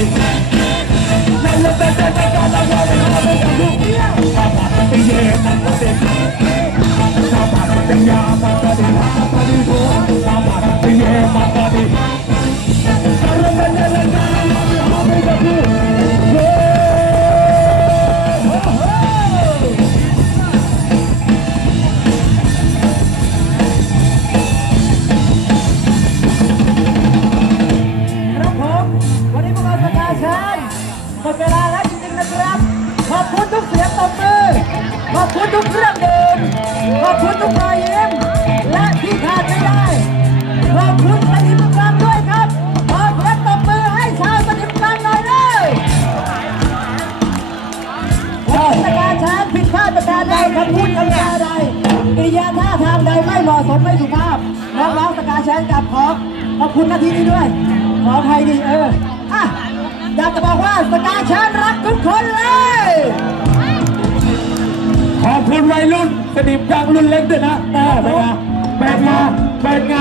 Yeah. ดเวลาแล้วจริงๆนะครับ ขอบคุณทุกเสียงตบมือ ขอบคุณทุกเครื่องดื่มขอบคุณทุกรอยยิ้มและที่ขาดไม่ได้ขอบคุณสนิมกรรมด้วยครับ ขอเสียงตบมือให้ชาวสนิมกรรมหน่อยเลยวันนี้สกายชันผิดพลาดประการใดคำพูดคำจาใดกิริยาท่าทางใดไม่เหมาะสมไม่สุภาพน้องๆสกายชันกับขอขอบคุณหนาทีนี้ด้วย ขออภัยดีเอออะ อยากจะบอกว่าสกายชันรักทุกคนเลย ขอบคุณวัยรุ่นสนิมกลางรุ่นเล็กด้วยนะแต่เป็นไงเป็นไง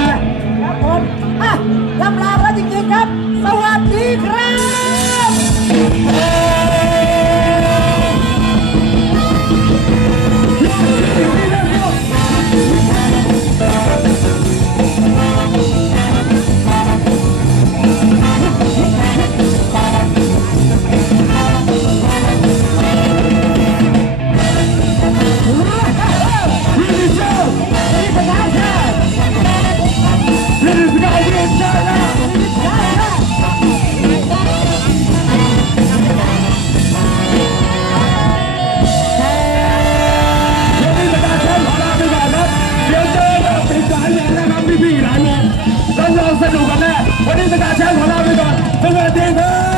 Selamat datang, selamat datang. Selamat datang.